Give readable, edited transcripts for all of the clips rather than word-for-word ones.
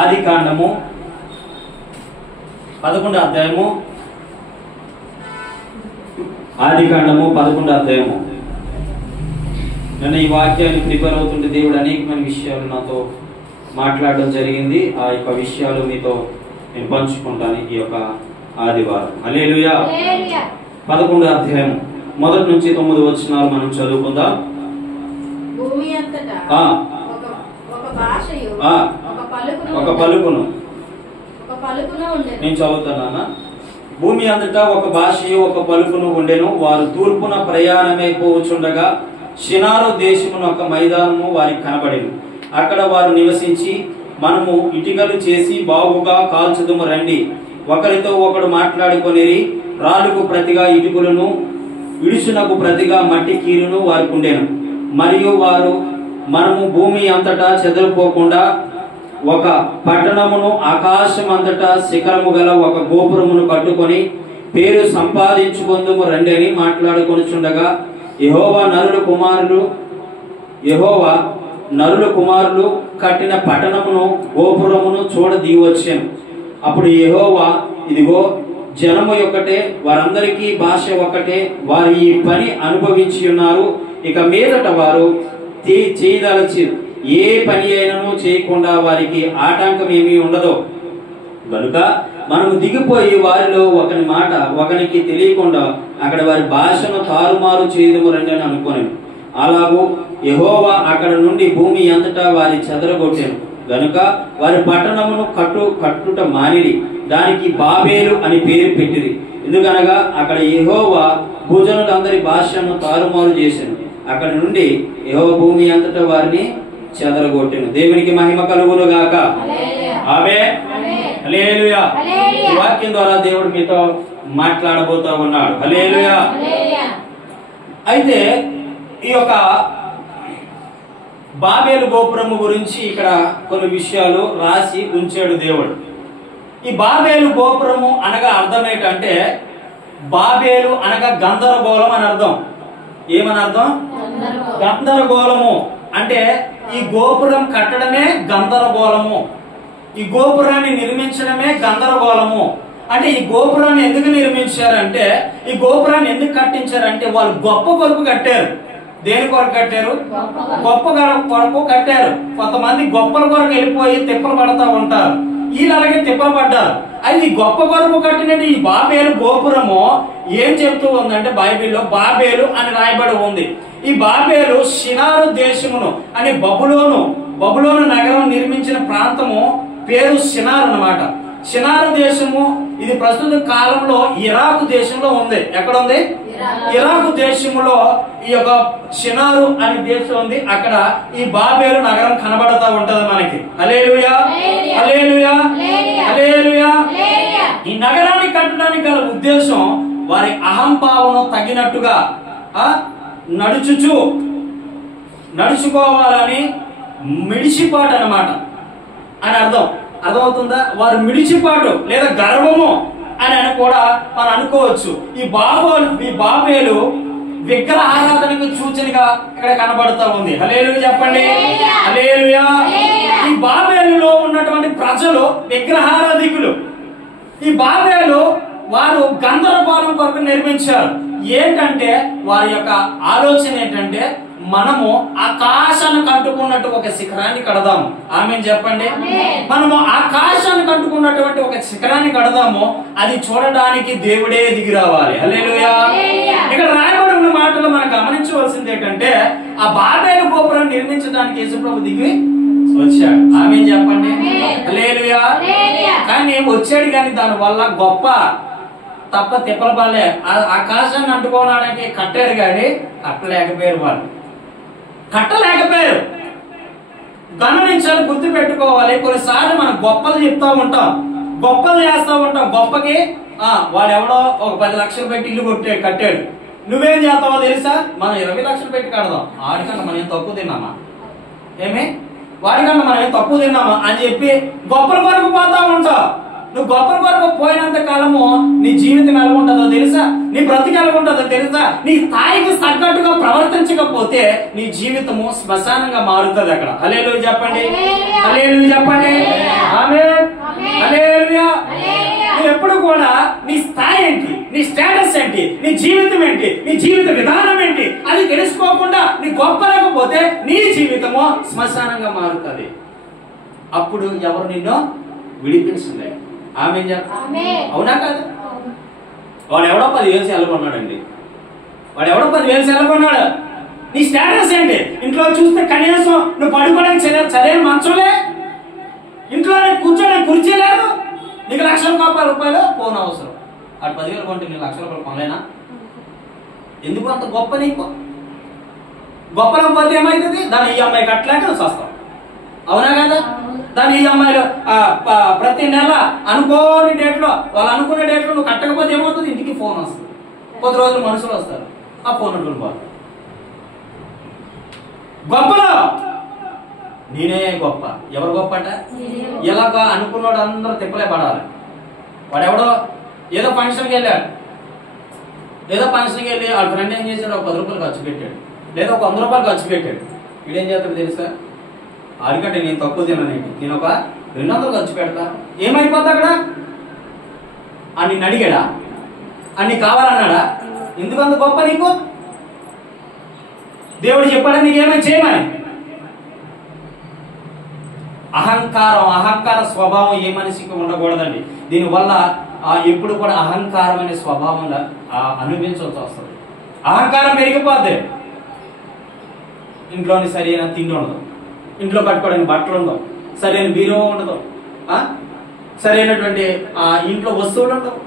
ఆదికాండము 11వ అధ్యాయము. ఆదికాండము 11వ అధ్యాయము. నేను ఈ వాక్యాన్ని ప్రిపేర్ అవుతుంటే దేవుడు అనేకమైన విషయాలు నాతో మాట్లాడడం జరిగింది. ఆ యొక్క విషయాలు మీతో నేను పంచుకుంటాను ఈ యొక్క ఆదివారం. హల్లెలూయా. 11వ అధ్యాయం 1 నుంచి 9 వచనాలు మనం చదువుకుందాం. భూమి అంతటా ఒక భాషయు ఒక పలుకును ఉండెను. నేను చదువుతున్నానా? భూమి అంతటా ఒక భాషయు ఒక పలుకును ఉండెను. వారు తూర్పున ప్రయాణమైపోవచుండగా షినారు దేశమున ఒక మైదానము వారికి కనబడెను. అక్కడ వారు నివసించి, మనము ఇటుకలు చేసి బాగుగా కాల్చుదుము రండి, ఒకరితో ఒకడు మాట్లాడుకొనిరి. రాళ్ళకు ప్రతిగా ఇటుకలను, ఇడుసునకు ప్రతిగా మట్టి కీలును వారికి ఉండెను. మరియు వారు, మనము భూమి అంతటా చెదరిపోకుండా ఒక పట్టణమును, ఆకాశం అంతటా శిఖరము గల ఒక గోపురమును కట్టుకొని పేరు సంపాదించుకొందుము రండి అని మాట్లాడుకొనుచుండగా, యెహోవా నరుల కుమారులు కట్టిన పట్టణమును, గోపురమును చూడ దిగివచ్చాను. అప్పుడు యెహోవా, ఇదిగో జనము ఒకటే, వారందరికీ భాష ఒకటే, వారు ఈ పని అనుభవించి ఉన్నారు. ఇక మీదట వారు చేయదలచి ఏ పని అయినను చేయకుండా వారికి ఆటంకం ఏమీ ఉండదు. కనుక మనము దిగిపోయి వారిలో ఒకని మాట ఒకనికి తెలియకుండా అక్కడ వారి భాషను తారుమారు చేయదుము రండి అని అనుకోను. అలాగూ యెహోవా అక్కడ నుండి భూమి అంతటా వారి చెదరగొట్టాను. గనుక వారి పట్టణమును కట్టుట మానిరి, దానికి బాబేలు అని పేరు పెట్టిరి. ఎందుకనగా అక్కడ యెహోవా భూజనులందరి భాషను తారుమారు చేశాను. అక్కడ నుండి యెహోవా భూమి అంతటా వారిని చెదరగొట్టెను. దేవునికి మహిమ కలుగును గాక. ఆమేన్. హల్లెలూయా. ఈ వాక్యం ద్వారా దేవుడు మీతో మాట్లాడబోతా ఉన్నాడు. హల్లెలూయా. అయితే ఈ యొక్క బాబేలు గోపురము గురించి ఇక్కడ కొన్ని విషయాలు రాసి ఉంచాడు దేవుడు. ఈ బాబేలు గోపురము అనగా అర్థం ఏంటంటే, బాబేలు అనగా గందరగోళం అని అర్థం. ఏమని అర్థం? గందరగోళము అంటే ఈ గోపురం కట్టడమే గందరగోళము, ఈ గోపురాన్ని నిర్మించడమే గందరగోళము. అంటే ఈ గోపురాన్ని ఎందుకు నిర్మించారంటే, ఈ గోపురాన్ని ఎందుకు కట్టించారంటే వాళ్ళు గొప్ప కొరకు కట్టారు. దేని కొరకు కట్టారు? గొప్ప కొరకు కట్టారు. కొంతమంది గొప్పల కొరకు వెళ్ళిపోయి తిప్పలు పడతా ఉంటారు, వీళ్ళు అలాగే తిప్పలు పడ్డారు. అయితే ఈ గొప్ప కొరకు కట్టిన ఈ బాబేలు గోపురము ఏం చెప్తూ ఉందంటే, బైబిల్లో బాబేలు అని రాయబడి ఉంది. ఈ బాబేలు షినారు దేశమును అని బబులోను నగరం నిర్మించిన ప్రాంతము పేరు షినారు అన్నమాట. షినారు దేశము ఇది ప్రస్తుత కాలంలో ఇరాక్ దేశంలో ఉంది. ఎక్కడ ఉంది? ఇరాక్ దేశంలో ఈ యొక్క షినారు అనే దేశం ఉంది. అక్కడ ఈ బాబేలు నగరం కనబడతా ఉంటది మనకి. హల్లెలూయా, హల్లెలూయా, హల్లెలూయా. ఈ నగరాన్ని కట్టడానికి గల ఉద్దేశం వారి అహంభావన తగినట్టుగా నడుచుకోవాలని, మిడిసిపాటు అన్నమాట అని అర్థమవుతుందా? వారు మిడిసిపాటు లేదా గర్వము అని కూడా మనం అనుకోవచ్చు. ఈ బాబేలు విగ్రహారాధనకు సూచనగా ఇక్కడ కనబడుతూ ఉంది. హల్లెలూయా చెప్పండి. హల్లెలూయా. ఈ బాబేలులో ఉన్నటువంటి ప్రజలు విగ్రహారాధికులు. ఈ బాబేలు వారు గందరగోళం కొరకు నిర్మించారు. ఏంటంటే వారి యొక్క ఆలోచన ఏంటంటే, మనము ఆకాశాన్ని కట్టుకున్నట్టు ఒక శిఖరాన్ని కడదాము. ఆమేన్ చెప్పండి. మనము ఆకాశాన్ని కట్టుకున్నటువంటి ఒక శిఖరాన్ని కడదాము, అది చూడడానికి దేవుడే దిగి రావాలి. హల్లెలూయా. ఇక్కడ రాయబడి ఉన్న మాటలు మనం గమనించవలసింది ఏంటంటే, ఆ బాబేలు గోపురం నిర్మించడానికి యేసుప్రభు దిగి వచ్చాడు. ఆమేన్ చెప్పండి. హల్లెలూయా. కానీ వచ్చాడు, కానీ దాని వల్ల గొప్ప తప్ప తిప్పల పల్లె. ఆకాశాన్ని అంటుకోవడానికి కట్టారు, కానీ కట్టలేకపోయారు. వాళ్ళు కట్టలేకపోయారు. గమనించాలి, గుర్తు పెట్టుకోవాలి. కొన్నిసార్లు మనం గొప్పలు చెప్తా ఉంటాం, గొప్పలు చేస్తా ఉంటాం. గొప్పకి వాడు ఎవడో ఒక 10 లక్షలు పెట్టి ఇల్లు కట్టాడు, నువ్వేం చేస్తావో తెలుసా? మనం 20 లక్షలు పెట్టి కడదాం. వాడికన్నా మనం ఏం తక్కువ తిన్నామా? వాడికన్నా మనం ఏం తక్కువ తిన్నామా అని చెప్పి గొప్పల వరకు పోతా ఉంటావు. నువ్వు గొప్పల వరకు పోయినంత కాలము నీ జీవితం ఎలా ఉంటుందో తెలుసా? నీ బ్రతికి ఎలా ఉంటుందో తెలుసా? నీ స్థాయికి తగ్గట్టుగా ప్రవర్తించకపోతే నీ జీవితము శ్మశానంగా మారుతుంది అక్కడ. హల్లెలూయా చెప్పండి. హల్లెలూయా చెప్పండి. జీవితం ఏంటి, నీ జీవిత విధానం ఏంటి అది తెలుసుకోకుండా నీ గొప్పలేకపోతే నీ జీవితము శ్మశానంగా మారుతుంది. అప్పుడు ఎవరు నిన్ను విడిపించలే. ఆమె అవునా కాదు? వాడు ఎవడో 10,000 సెలవున్నాడండి, వాడు ఎవడో 10,000 సెలవున్నాడు. నీ స్టేటస్ ఏంటి? ఇంట్లో చూస్తే కనీసం నువ్వు పడుకోవడానికి సరైన మంచంలే, ఇంట్లో కూర్చోడానికి కుర్చీ లేదు, నీకు ₹1,00,000 ఫోన్ అవసరం. అటు 10,000 కొంటే నీకు ₹1,00,000 కొనలేనా? ఎందుకు అంత గొప్ప? నీకు గొప్పలో పోతే ఏమైతుంది? దాని ఈఎంఐ కట్టలేక వస్తాం, అవునా కదా? దాని ఈఎంఐలో ప్రతి నెల అనుకోని డేట్లో, వాళ్ళు అనుకునే డేట్లో నువ్వు కట్టకపోతే ఏమవుతుంది? ఇంటికి ఫోన్ వస్తుంది, కొద్ది రోజులు మనుషులు వస్తారు, ఆ ఫోన్ అడ్డుకుని పోతారు. గొప్పలో నేనే గొప్ప. ఎవరు గొప్పట? ఇలాగా అనుకున్నాడు అందరూ తిప్పలే పడాలి. వాడెవడో ఏదో ఫంక్షన్కి వెళ్ళాడు, ఏదో ఫంక్షన్కి వెళ్ళి వాళ్ళ ఫ్రెండ్ ఏం చేశాడు, ఒక ₹10 ఖర్చు పెట్టాడు, లేదా ఒక ₹100 ఖర్చు పెట్టాడు. వీడేం చేస్తాడు తెలుసా? అడిగంటే నేను తక్కువ తిననేంటి, నేను ఒక 200 ఖర్చు పెడతా. ఏమైపోద్ది అక్కడ? అని అడిగాడా? అని కావాలన్నాడా? ఎందుకంత గొప్ప నీకు? దేవుడు చెప్పాడా నీకేమైనా చేయమని? అహంకార స్వభావం ఏ మనిషికి ఉండకూడదండి. దీనివల్ల ఎప్పుడు కూడా అహంకారమైన స్వభావం అనుభవించవలసి వస్తుంది. అహంకారం పెరిగిపోద్ది. ఇంట్లోని సరైన తిండి ఉండదు, ఇంట్లో కట్టుకోవడానికి బట్టలు ఉండవు, సరైన బీరో ఉండదు, సరైనటువంటి ఇంట్లో వస్తువులు ఉండవు,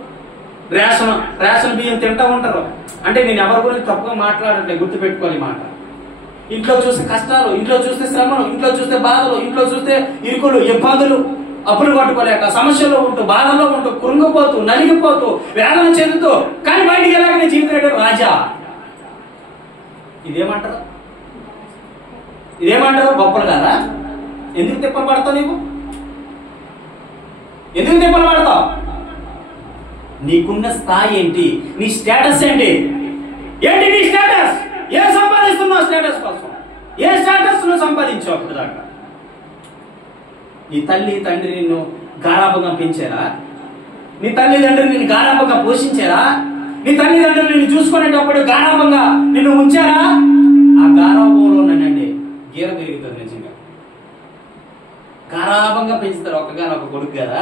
రేషన్ బియ్యం తింటూ ఉంటారు. అంటే నేను ఎవరి గురించి తప్పుగా మాట్లాడట్లేదు, గుర్తుపెట్టుకోవాలి మాట. ఇంట్లో చూస్తే కష్టాలు, ఇంట్లో చూస్తే శ్రమలు, ఇంట్లో చూస్తే బాధలు, ఇంట్లో చూస్తే ఇరుకులు, ఇబ్బందులు, అప్పులు కట్టుకోలేక సమస్యలో ఉంటూ, బాధలో ఉంటూ, కురుంగిపోతూ, నలిగిపోతూ, వేదన చెందుతూ, కానీ బయటికి వెళ్ళాక నీ జీవితం రాజా. ఇదేమంటారు? గొప్పలు కదా? ఎందుకు తిప్పలు పడతావు? ఎందుకు తిప్పలు పడతావు? నీకున్న స్థాయి ఏంటి? నీ స్టేటస్ ఏంటి? నీ స్టేటస్? ఏం సంపాదిస్తున్నావు స్టేటస్ కోసం? ఏ స్టేటస్ నువ్వు సంపాదించావు అప్పుడు దాకా? నీ తల్లి తండ్రి నిన్ను గారాబంగా పెంచారా? నీ తల్లిదండ్రులు నిన్ను గారాబంగా పోషించారా? నీ తల్లిదండ్రులు నిన్ను చూసుకునేటప్పుడు గారాబంగా నిన్ను ఉంచారా? ఆ గారాబంలోనండి గీర పెరుగుతుంది. నిజంగా గారాబంగా పెంచుతారు. ఒకగానొక కొడుకు కదా,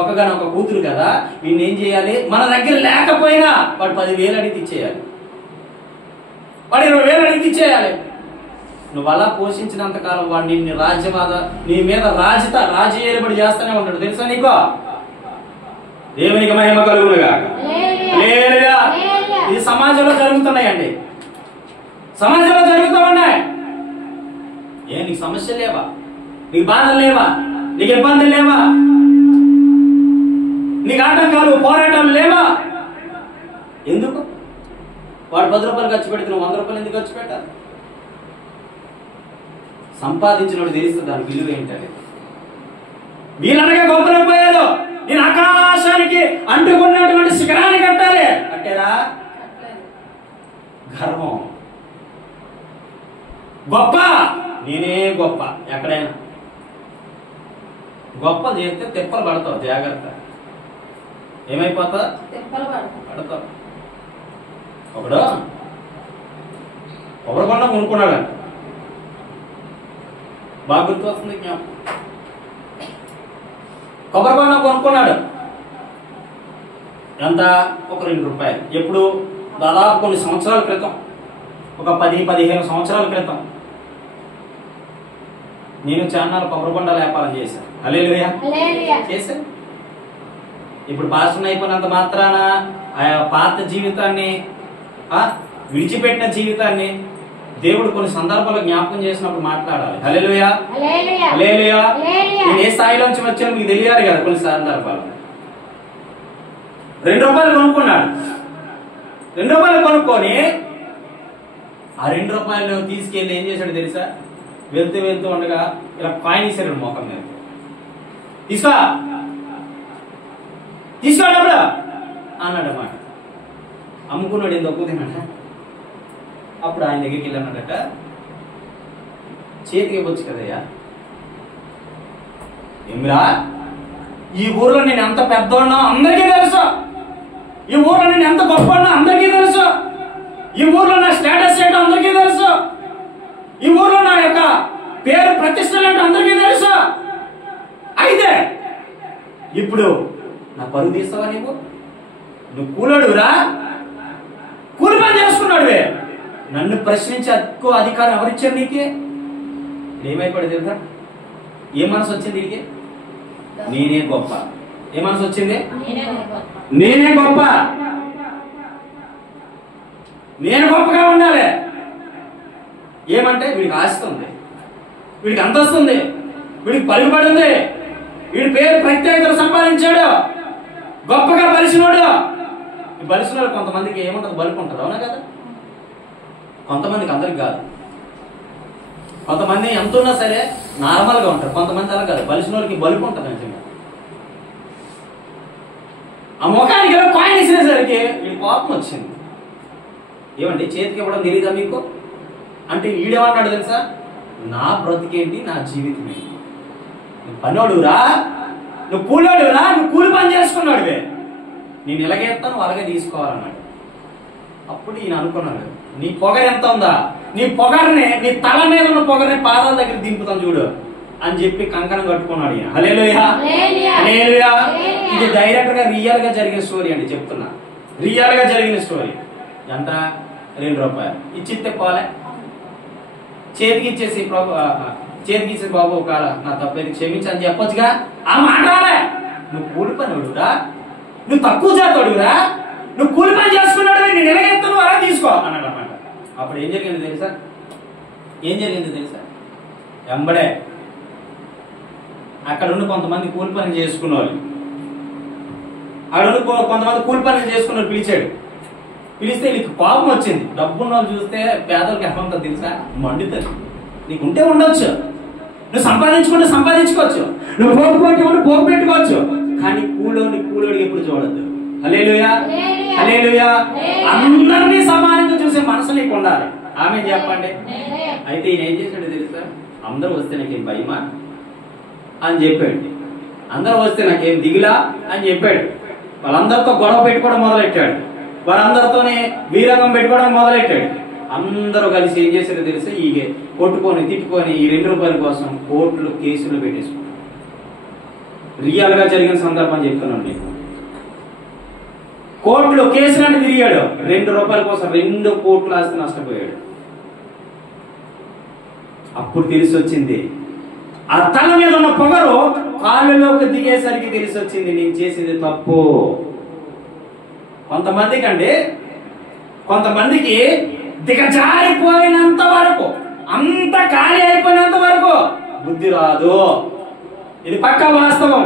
ఒకగానొక కూతురు కదా, వీడిని ఏం చేయాలి? మన దగ్గర లేకపోయినా వాడు 10,000 అడిగి ఇచ్చేయాలి, వాడు 20,000 అడిగి ఇచ్చేయాలి. నువ్వు అలా పోషించినంత కాలం వాడు నిన్ను నీ మీద రాజయేలుబడి చేస్తూనే ఉంటాడు. తెలుసా నీకో? దేవునికి మహిమ కలుగునుగా. ఇది సమాజంలో జరుగుతున్నాయండి, సమాజంలో జరుగుతూ ఉన్నాయి. నీకు సమస్యలు లేవా? నీకు బాధలు లేవా? నీకు ఇబ్బందులు లేవా? నీకు ఆటంకాలు, పోరాటాలు లేవా? ఎందుకు? వాడు ₹10 ఖర్చు పెడితే నువ్వు ₹100 ఎందుకు ఖర్చు పెట్టాలి? సంపాదించినోడు తెలిస్తే దాని విలువ ఏంటని. వీళ్ళనగా గొప్పలైపోయారు. నేను ఆకాశానికి అంటుకున్నటువంటి శిఖరాన్ని కట్టాలి. కట్టారా? గర్వం. గొప్ప నేనే గొప్ప. ఎక్కడైనా గొప్ప చేస్తే తిప్పలు పడతావు. జాగ్రత్త. ఏమైపోతా? పడతావు. ఒకడు కొబ్బరి కొండ కొనుక్కున్నాడంట. బాగా గుర్తు వస్తుంది జ్ఞాపకం. కొబ్బరి కొండ కొనుక్కున్నాడు. ఎంత? ఒక ₹2. ఎప్పుడు? దాదాపు కొన్ని సంవత్సరాల క్రితం, ఒక 10-15 సంవత్సరాల క్రితం. నేను చాన్నాళ్ళు కొబ్బరి కొండ వ్యాపారం చేశాను. హల్లెలూయా చేశాను. ఇప్పుడు పాస్టర్ అయిపోయినంత మాత్రాన ఆ పాత జీవితాన్ని, విడిచిపెట్టిన జీవితాన్ని దేవుడు కొన్ని సందర్భాల్లో జ్ఞాపకం చేసినప్పుడు మాట్లాడాలి. హల్లెలూయా హల్లెలూయా. నేను ఏ స్థాయిలోంచి వచ్చానో మీకు తెలియాలి కదా. కొన్ని సందర్భాలు ₹2 కొనుక్కున్నాడు. ₹2 కొనుక్కొని ఆ ₹2 తీసుకెళ్ళి ఏం చేశాడు తెలుసా? వెళ్తూ ఉండగా ఇలా కాయిన్ ఇచ్చాడు మోకం మీద. తీసుకోడప్పుడు అన్నాడు అన్నమాట. అమ్ముకున్నాడు. ఏం తక్కువ తిన్నాడ? అప్పుడు ఆయన దగ్గరికి వెళ్ళానట. చేతికి ఇవ్వచ్చు కదయ్యా. ఏమిరా, ఈ ఊర్లో నేను ఎంత పెద్దోన్నా అందరికీ తెలుసు. ఈ ఊర్లో నేను ఎంత గొప్పవాడినో అందరికీ తెలుసు. ఈ ఊర్లో నా స్టేటస్ ఏంటో అందరికీ తెలుసు. ఈ ఊర్లో నా యొక్క పేరు ప్రతిష్టలు ఏంటో అందరికీ తెలుసు. అయితే ఇప్పుడు నా పరువు తీస్తావా? నువ్వు కూలోడురా, కూలి పని చేసుకున్నాడువే. నన్ను ప్రశ్నించే ఎక్కువ అధికారం ఎవరిచ్చారు నీకే? ఏమైపోయాడు తెలుసా? ఏ మనసు వచ్చింది వీడికి? నేనే గొప్ప. ఏ మనసు వచ్చింది? నేనే గొప్ప, నేను గొప్పగా ఉండాలి. ఏమంటే వీడికి ఆస్తి ఉంది, వీడికి అంతస్తు ఉంది, వీడికి పలుకుబడి ఉంది, వీడి పేరు ప్రత్యేకతలు సంపాదించాడు, గొప్పగా బలిసినోడు. ఈ బలిసిన కొంతమందికి ఏముంటుంది? బలుపు ఉంటుంది, అవునా కదా? కొంతమందికి, అందరికి కాదు. కొంతమంది ఎంత ఉన్నా సరే నార్మల్గా ఉంటారు, కొంతమంది అలా కాదు. బలిసిన వాళ్ళకి బలుపు ఉంటుంది నిజంగా. ఆ ముఖానికి కాయిన్ ఇచ్చినేసరికి వీడి కోపం వచ్చింది. ఏమండి చేతికి ఇవ్వడం తెలియదా మీకు అంటే ఈడేమన్నాడు తెలుసా? నా బ్రతికేంటి, నా జీవితం ఏంటి? నువ్వు పనోడురా, నువ్వు కూలోడురా, నువ్వు కూలి పని చేసుకున్నాడువే, నేను ఇలాగేస్తాను అలాగే తీసుకోవాలన్నాడు. అప్పుడు ఈయన అనుకున్నాడు, నీ పొగరు ఎంత ఉందా, నీ పొగర్ని, నీ తల మీద ఉన్న పొగర్ని పాదాల దగ్గర దింపుతాను చూడు అని చెప్పి కంకణం కట్టుకున్నాడు ఈయన. హల్లెలూయా, హల్లెలూయా. ఇది డైరెక్ట్ గా రియల్ గా జరిగిన స్టోరీ అండి, చెప్తున్నా. రియల్ గా జరిగిన స్టోరీ. ఎంత? 2 రూపాయలు ఇచ్చితే పోలే, చేతికి ఇచ్చేసి ప్రభు, చేతికి ఇచ్చేసి బాబు ఒక నా తప్పేది క్షమించి అని చెప్పొచ్చుగా. ఆ మాట రాలే. నువ్వు కూలి పని అడుగురా, నువ్వు తక్కువ చేస్తాడురా, నువ్వు కూలి పని చేసుకున్నాడు, నేను ఎలాగెత్తాను అలా తీసుకో అన్నాడు అన్నమాట. అప్పుడు ఏం జరిగింది తెలుసా? ఏం జరిగింది తెలుసా? వెంబడే అక్కడ ఉండి కొంతమంది కూలి పని చేసుకున్న వాళ్ళు, అక్కడ ఉండి కొంతమంది కూలి పని చేసుకున్న వాళ్ళు పిలిచాడు. పిలిస్తే నీకు కోపం వచ్చింది. డబ్బున్న వాళ్ళు చూస్తే పేదలకు ఎలా ఉంటుంది తెలుసా? మండుతుంది. నీకు ఉంటే ఉండొచ్చు, నువ్వు సంపాదించుకుంటే సంపాదించుకోవచ్చు, నువ్వు పోపు పెట్టుకోవచ్చు, కానీ కూలోడికి ఎప్పుడు చూడద్దు. హల్లెలూయా, హల్లెలూయా. అందరినీ సమానంగా చూసే మనసు నీకు ఉండాలి. ఆమె చెప్పండి. అయితే ఈయన ఏం చేశాడు తెలుసా? అందరూ వస్తే నాకేం భయమా అని చెప్పాడు. అందరూ వస్తే నాకేం దిగులా అని చెప్పాడు. వాళ్ళందరితో గొడవ పెట్టుకోవడం మొదలెట్టాడు. వారందరితోనే వీరంగం పెట్టుకోవడం మొదలెట్టాడు. అందరూ కలిసి ఏం చేశారో తెలిసి ఈ కొట్టుకొని తిట్టుకొని ఈ 2 రూపాయల కోసం కోర్టులు కేసులు పెట్టేసుకున్నాడు. రియల్ గా జరిగిన సందర్భం చెప్తున్నాను నీకు. కోర్టులో కేసులన్నీ తిరిగాడు. 2 రూపాయల కోసం 2 కోట్ల ఆస్తి నష్టపోయాడు. అప్పుడు తెలిసి వచ్చింది, ఆ తల మీద ఉన్న పొగరు కాళ్ళలోకి దిగేసరికి తెలిసి వచ్చింది, నేను చేసింది తప్పు. కొంతమందికి దిగజారిపోయినంత వరకు, అంత ఖాళీ అయిపోయినంత వరకు బుద్ధి రాదు. ఇది పక్కా వాస్తవం.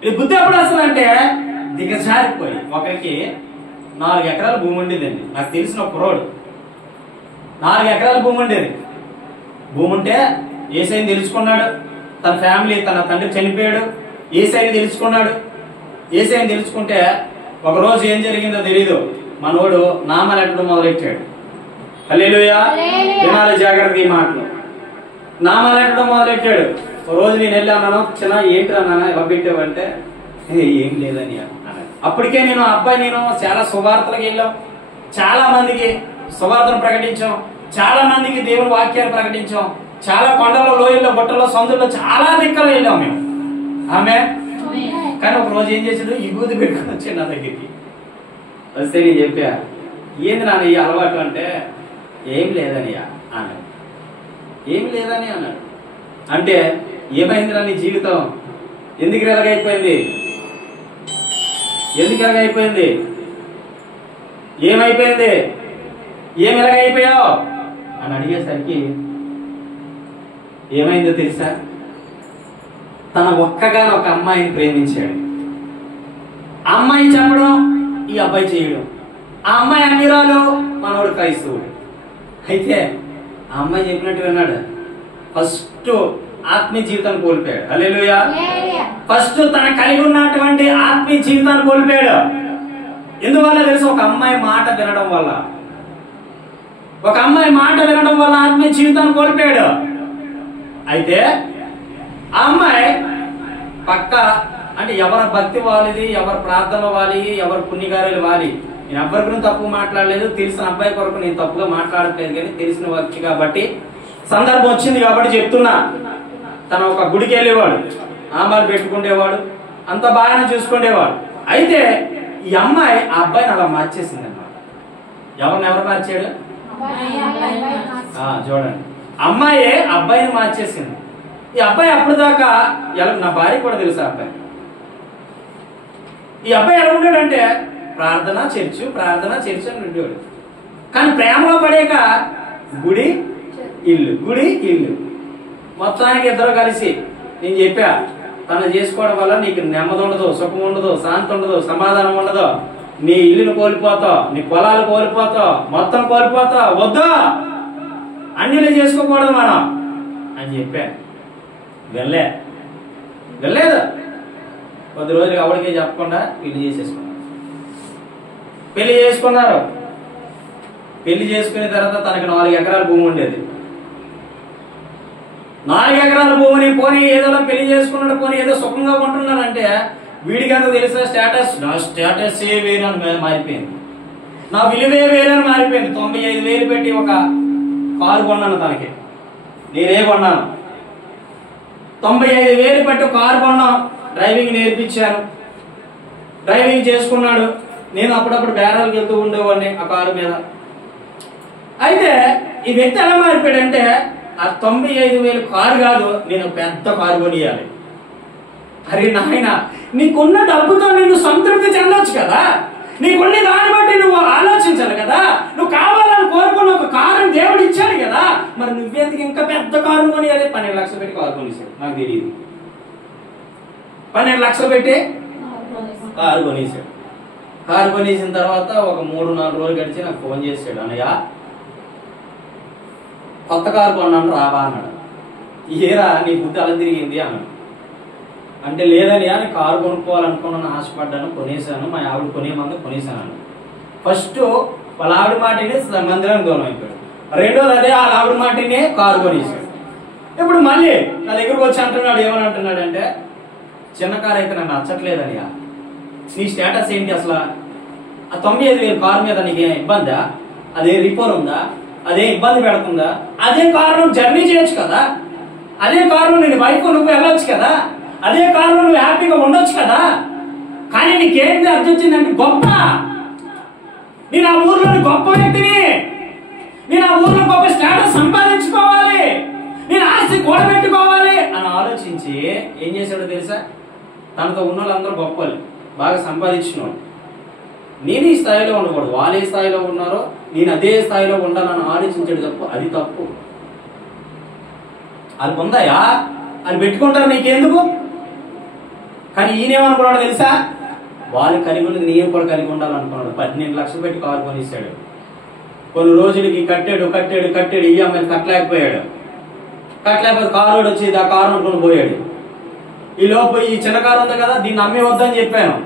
ఇది బుద్ధి ఎప్పుడు వస్తుందంటే దిగజారిపోయి. ఒకరికి 4 ఎకరాల భూమి ఉండేదండి. నాకు తెలిసిన ఒక కుర్రోడు 4 ఎకరాల భూమి ఉండేది. భూమి ఉంటే యేసయ్యని తెలుసుకున్నాడు. తన ఫ్యామిలీ, తన తండ్రి చనిపోయాడు. యేసయ్యని తెలుసుకున్నాడు. యేసయ్యని తెలుసుకుంటే ఒక రోజు ఏం జరిగిందో తెలీదు, మనోడు నామాలు ఎట్టడం మొదలెట్టాడు. హల్లెలూయా, వినాలి జాగ్రత్త ఈ మాటలు. నామాలు ఎట్టడం మొదలెట్టాడు. ఒక రోజు నేను వెళ్ళి అన్నాను, చిన్న ఏంటి అన్నా ఎలా పెట్టావంటే ఏం లేదని అన్నాడు. అప్పటికే నేను చాలా సువార్తలకు వెళ్ళాం, చాలా మందికి సువార్తను ప్రకటించాం, చాలా మందికి దేవుని వాక్యాన్ని ప్రకటించాం, చాలా కొండల్లో, లోయల్లో, బొట్టల్లో, సందుల్లో చాలా దిక్కలు వెళ్ళాం మేము. ఆమె కానీ ఒక రోజు ఏం చేసాడు, విభూతి పెట్టుకుని వచ్చాడు నా దగ్గరికి. వస్తే నేను చెప్పా, ఏంది నాన్న ఈ అలవాటు అంటే, ఏం లేదని అన్నాడు. ఏమి లేదని అన్నాడు. అంటే ఏమైందిరా నీ జీవితం, ఎందుకు ఎలాగైపోయింది, ఏమైపోయింది, ఏమి ఎలాగైపోయావు అని అడిగేసరికి ఏమైందో తెలుసా? తన ఒక్కగానో ఒక అమ్మాయిని ప్రేమించాడు. ఆ అమ్మాయి చెప్పడం ఈ అబ్బాయి చేయడం. ఆ అమ్మాయి అన్నిరాలు, మనోడు క్రైస్తవుడు. అయితే ఆ అమ్మాయి చెప్పినట్టు విన్నాడు. ఫస్ట్ ఆత్మీయ జీవితాన్ని కోల్పోయాడు. హల్లెలూయా. ఫస్ట్ తన కలిగి ఉన్నటువంటి ఆత్మీయ జీవితాన్ని కోల్పోయాడు. ఎందువల్ల తెలుసు? ఒక అమ్మాయి మాట వినడం వల్ల. ఆత్మీయ జీవితాన్ని కోల్పోయాడు. అయితే ఆ అమ్మాయి పక్క అంటే ఎవరి భక్తి వాలిది, ఎవరి ప్రార్థన వాలి, ఎవరి పుణ్యకార్యాలు వాలి. నేను ఎవ్వరి గురించి తప్పు మాట్లాడలేదు, తెలిసిన అబ్బాయి కొరకు నేను తప్పుగా మాట్లాడట్లేదు, కానీ తెలిసిన వ్యక్తి కాబట్టి సందర్భం వచ్చింది కాబట్టి చెప్తున్నా. తను ఒక గుడికి వెళ్ళేవాడు, ఆమాలు పెట్టుకునేవాడు, అంత బాగానే చూసుకునేవాడు. అయితే ఈ అమ్మాయి ఆ అబ్బాయిని అలా మార్చేసింది అన్నమాట. ఎవరు మార్చాడు? చూడండి, అమ్మాయే అబ్బాయిని మార్చేసింది. ఈ అబ్బాయి అప్పుడు దాకా నా భార్య కూడా తెలుసు ఆ అబ్బాయి. ఈ అబ్బాయి ఎలా ఉంటాడంటే ప్రార్థన చర్చు అని ఉండేవాడు. కానీ ప్రేమలో పడేక గుడి ఇల్లు, గుడి ఇల్లు, మొత్తానికి ఇద్దరు కలిసి నేను చెప్పా, తను చేసుకోవడం వల్ల నీకు నెమ్మది ఉండదు, సుఖం ఉండదు, శాంతి ఉండదు, సమాధానం ఉండదు, నీ ఇల్లును కోల్పోతావు, నీ పొలాలు కోల్పోతావు, మొత్తం కోల్పోతావు, వద్దు అన్నిలు చేసుకోకూడదు మనం అని చెప్పా. వెళ్ళలేదు. కొద్ది రోజులు ఎవరికే చెప్పకుండా పెళ్లి చేసుకున్నారు. పెళ్లి చేసుకున్న తర్వాత తనకు 4 ఎకరాల భూమి ఉండేది. 4 ఎకరాల భూమిని పోనీ ఏదో పెళ్లి చేసుకున్నాడు, పోనీ ఏదో సుఖంగా ఉంటున్నాడంటే వీడికి అంత తెలిసిన స్టేటస్, నా స్టేటస్ ఏ వేరని మారిపోయింది, నా విలువే వేరని మారిపోయింది. 95,000 పెట్టి ఒక కారు కొన్నాను తనకి, నేనే కొన్నాను. 95,000 పెట్టి కారు కొన్నాం, డ్రైవింగ్ నేర్పించాను, డ్రైవింగ్ చేసుకున్నాడు. నేను అప్పుడప్పుడు బేరాలకు వెళ్తూ ఉండేవాడిని ఆ కారు మీద. అయితే ఈ వ్యక్తి ఎలా మారిపోయాడంటే ఆ 95,000 కారు కాదు, నేను పెద్ద కారు కొనియాలి. అరే నాయన, నీకున్న డబ్బుతో నిన్ను సంతృప్తి చెందొచ్చు కదా, నీకున్న దాన్ని బట్టి నువ్వు ఆలోచించాలి కదా. నువ్వు కావాలని కోరుకున్న ఒక కారుని దేవుడు ఇచ్చాడు కదా, మరి నువ్వెందుకు ఇంకా పెద్ద కారు కొనియాలి? 12 లక్షలు పెట్టి కారు కొనేసాడు. నాకు తెలియదు, 12 లక్షలు పెట్టి కారు కొనేసాడు. కారు కొనేసిన తర్వాత ఒక 3-4 రోజులు గడిచి నాకు ఫోన్ చేశాడు, అన్నయ్య కొత్త కారు కొన్నాను రావా అన్నాడు. ఏరా నీ బుద్ధి అలా తిరిగింది అన్నాడు. అంటే లేదని అని కారు కొనుక్కోవాలనుకున్నాను, ఆశపడ్డాను, కొనేసాను, మా ఆవిడ కొనేమంది కొనేసాను. ఫస్ట్ వాళ్ళ ఆవిడ మాటిని మందిరానికి దూరం అయిపోయాడు. రెండోది అదే వాళ్ళ ఆవిడ మాటిని కారు కొనేసాడు. ఇప్పుడు మళ్ళీ నా దగ్గరకు వచ్చి అంటున్నాడు, ఏమని అంటున్నాడు అంటే, చిన్న కారు అయితే నాకు నచ్చట్లేదని, నీ స్టేటస్ ఏంటి అసలు? ఆ 95,000 కారు మీద నీకేం ఇబ్బందా? అదే రిపోర్ ఉందా? అదే ఇబ్బంది పెడుతుందా? అదే కారు జర్నీ చేయొచ్చు కదా, అదే కారు నేను వైఫ్ నువ్వు వెళ్ళొచ్చు కదా, అదే కారు నువ్వు హ్యాపీగా ఉండొచ్చు కదా. కానీ నీకేంటి అర్థం వచ్చిందంటే గొప్ప, నేను ఆ ఊర్లోని గొప్ప వ్యక్తిని, నేను ఆ ఊర్లో గొప్ప స్టేటస్ సంపాదించుకోవాలి, నేను ఆస్తి కూడబెట్టుకోవాలి అని ఆలోచించి ఏం చేశాడో తెలుసా? తనతో ఉన్న వాళ్ళందరూ గొప్పలు, బాగా సంపాదించిన వాళ్ళు. నేను ఈ స్థాయిలో ఉండకూడదు, వాళ్ళు ఏ స్థాయిలో ఉన్నారో నేను అదే స్థాయిలో ఉండాలని ఆలోచించాడు తప్పు. అది తప్పు. అది పొందాయా అని పెట్టుకుంటారు, నీకెందుకు? కానీ ఈయనేమనుకున్నాడు తెలుసా? వాళ్ళు కలిగి ఉన్నది నేను కూడా కలిగి ఉండాలనుకున్నాడు. 12 లక్షలు పెట్టి కారు కొనిస్తాడు. కొన్ని రోజులకి కట్టాడు ఈఎంఐ కట్టలేకపోయాడు. కారు వచ్చి ఆ కారు అనుకుని పోయాడు. ఈ లోపు ఈ చిన్న కారు ఉంది కదా, దీన్ని అమ్మి వద్దని చెప్పాను.